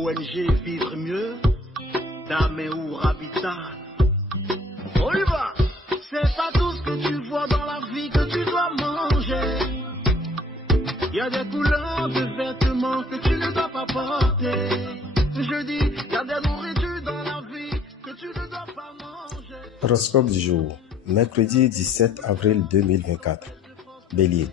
ONG Vivre Mieux, Dame ou Habitat. On y va. C'est pas tout ce que tu vois dans la vie que tu dois manger. Il y a des couleurs de vêtements que tu ne dois pas porter. Je dis, il y a des nourritures dans la vie que tu ne dois pas manger. Horoscope du jour, mercredi 17 avril 2024. Bélier,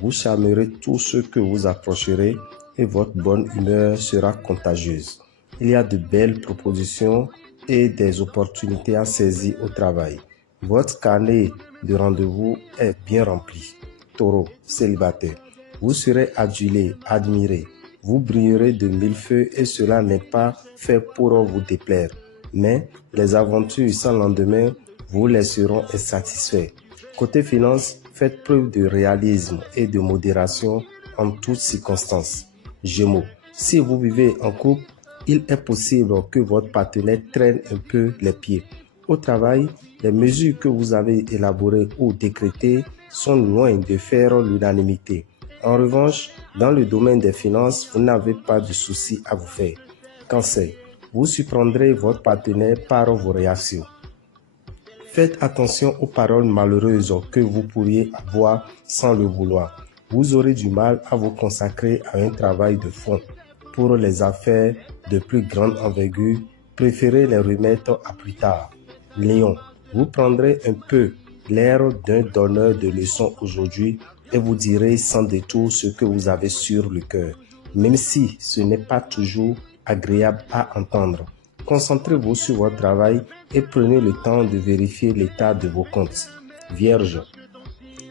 vous charmerez tous ceux que vous approcherez et votre bonne humeur sera contagieuse. Il y a de belles propositions et des opportunités à saisir au travail. Votre carnet de rendez-vous est bien rempli. Taureau, célibataire, vous serez adulé, admiré. Vous brillerez de mille feux et cela n'est pas fait pour vous déplaire. Mais les aventures sans lendemain vous laisseront insatisfaits. Côté finance, faites preuve de réalisme et de modération en toutes circonstances. Gémeaux, si vous vivez en couple, il est possible que votre partenaire traîne un peu les pieds. Au travail, les mesures que vous avez élaborées ou décrétées sont loin de faire l'unanimité. En revanche, dans le domaine des finances, vous n'avez pas de soucis à vous faire. Cancer, vous surprendrez votre partenaire par vos réactions. Faites attention aux paroles malheureuses que vous pourriez avoir sans le vouloir. Vous aurez du mal à vous consacrer à un travail de fond. Pour les affaires de plus grande envergure, préférez les remettre à plus tard. Lion, vous prendrez un peu l'air d'un donneur de leçons aujourd'hui et vous direz sans détour ce que vous avez sur le cœur, même si ce n'est pas toujours agréable à entendre. Concentrez-vous sur votre travail et prenez le temps de vérifier l'état de vos comptes. Vierge,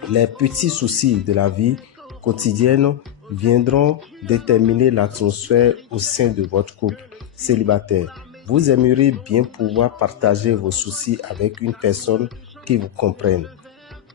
les petits soucis de la vie quotidienne viendront déterminer l'atmosphère au sein de votre couple. Célibataire, vous aimeriez bien pouvoir partager vos soucis avec une personne qui vous comprenne.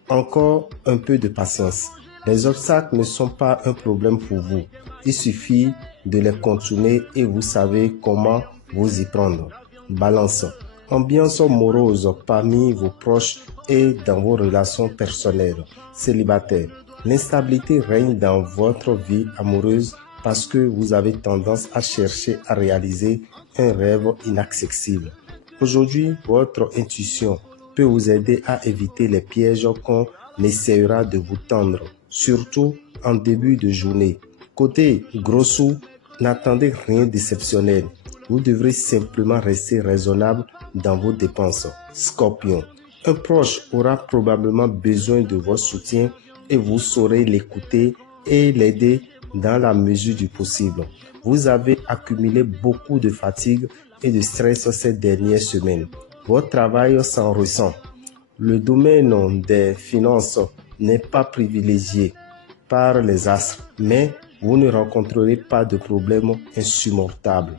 Encore un peu de patience. Les obstacles ne sont pas un problème pour vous. Il suffit de les contourner et vous savez comment vous y prendre. Balance. Ambiance morose parmi vos proches et dans vos relations personnelles. Célibataire. L'instabilité règne dans votre vie amoureuse parce que vous avez tendance à chercher à réaliser un rêve inaccessible. Aujourd'hui, votre intuition peut vous aider à éviter les pièges qu'on essaiera de vous tendre, surtout en début de journée. Côté gros sous, n'attendez rien d'exceptionnel. Vous devrez simplement rester raisonnable dans vos dépenses. Scorpion, un proche aura probablement besoin de votre soutien et vous saurez l'écouter et l'aider dans la mesure du possible. Vous avez accumulé beaucoup de fatigue et de stress ces dernières semaines. Votre travail s'en ressent. Le domaine des finances n'est pas privilégié par les astres, mais vous ne rencontrerez pas de problème insurmontable.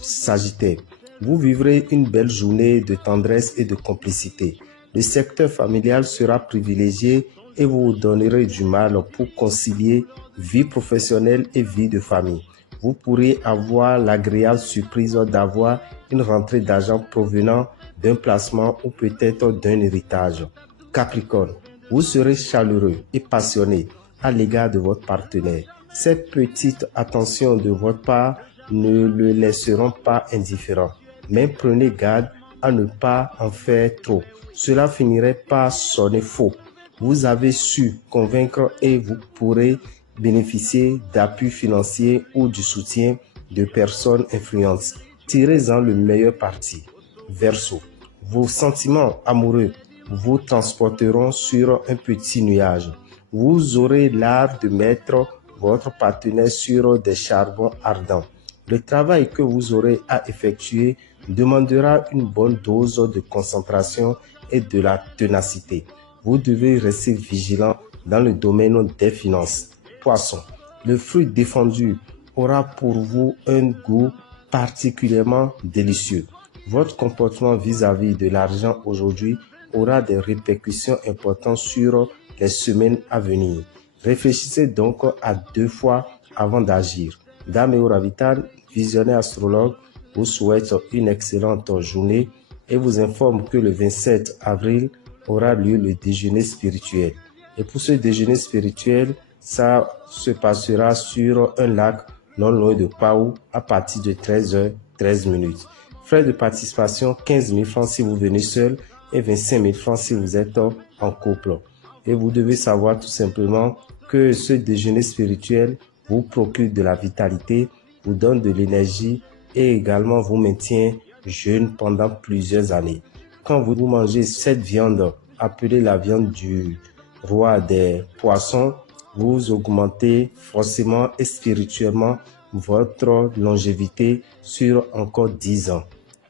Sagittaire, vous vivrez une belle journée de tendresse et de complicité. Le secteur familial sera privilégié et vous vous donnerez du mal pour concilier vie professionnelle et vie de famille. Vous pourrez avoir l'agréable surprise d'avoir une rentrée d'argent provenant d'un placement ou peut-être d'un héritage. Capricorne, vous serez chaleureux et passionné à l'égard de votre partenaire. Cette petite attention de votre part ne le laisseront pas indifférent. Mais prenez garde à ne pas en faire trop. Cela finirait par sonner faux. Vous avez su convaincre et vous pourrez bénéficier d'appui financier ou du soutien de personnes influentes. Tirez-en le meilleur parti. Verseau, vos sentiments amoureux vous transporteront sur un petit nuage. Vous aurez l'art de mettre votre partenaire sur des charbons ardents. Le travail que vous aurez à effectuer demandera une bonne dose de concentration et de la ténacité. Vous devez rester vigilant dans le domaine des finances. Poisson, le fruit défendu aura pour vous un goût particulièrement délicieux. Votre comportement vis-à-vis de l'argent aujourd'hui aura des répercussions importantes sur les semaines à venir. Réfléchissez donc à 2 fois avant d'agir. Dame Ravital, visionnaire astrologue, vous souhaite une excellente journée et vous informe que le 27 avril aura lieu le déjeuner spirituel. Et pour ce déjeuner spirituel, ça se passera sur un lac non loin de Paou, à partir de 13h13. Frais de participation, 15 000 francs si vous venez seul et 25 000 francs si vous êtes en couple. Et vous devez savoir tout simplement que ce déjeuner spirituel vous procure de la vitalité, vous donne de l'énergie et également vous maintient jeune pendant plusieurs années. Quand vous mangez cette viande, appelée la viande du roi des poissons, vous augmentez forcément et spirituellement votre longévité sur encore 10 ans.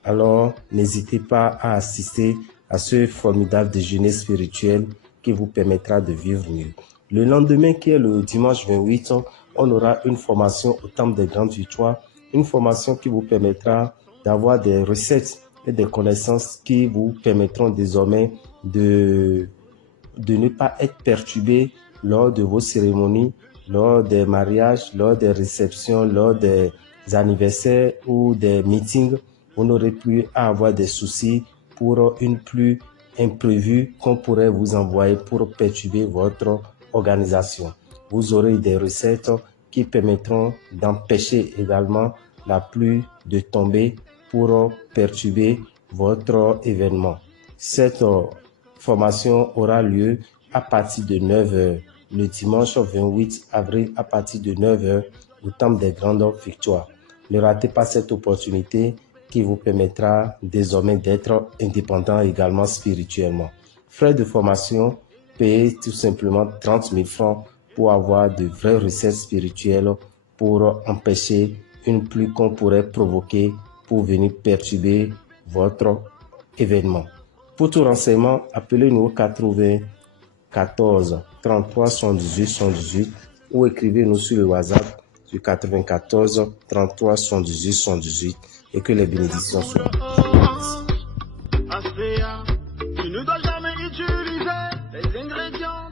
Alors, n'hésitez pas à assister à ce formidable déjeuner spirituel qui vous permettra de vivre mieux. Le lendemain, qui est le dimanche 28, on aura une formation au Temple des Grandes Victoires, une formation qui vous permettra d'avoir des recettes et des connaissances qui vous permettront désormais de ne pas être perturbé lors de vos cérémonies, lors des mariages, lors des réceptions, lors des anniversaires ou des meetings. Vous n'aurez plus à avoir des soucis pour une pluie imprévue qu'on pourrait vous envoyer pour perturber votre organisation. Vous aurez des recettes qui permettront d'empêcher également la pluie de tomber pour perturber votre événement. Cette formation aura lieu à partir de 9h le dimanche 28 avril à partir de 9h au Temple des Grandes Victoires. Ne ratez pas cette opportunité qui vous permettra désormais d'être indépendant également spirituellement. Frais de formation, payez tout simplement 30 000 francs pour avoir de vraies recettes spirituelles pour empêcher une pluie qu'on pourrait provoquer pour venir perturber votre événement. Pour tout renseignement, appelez-nous au 94 33 78 78 ou écrivez-nous sur le WhatsApp du 94 33 78 78 et que les bénédictions soient. Tu ne dois jamais utiliser les ingrédients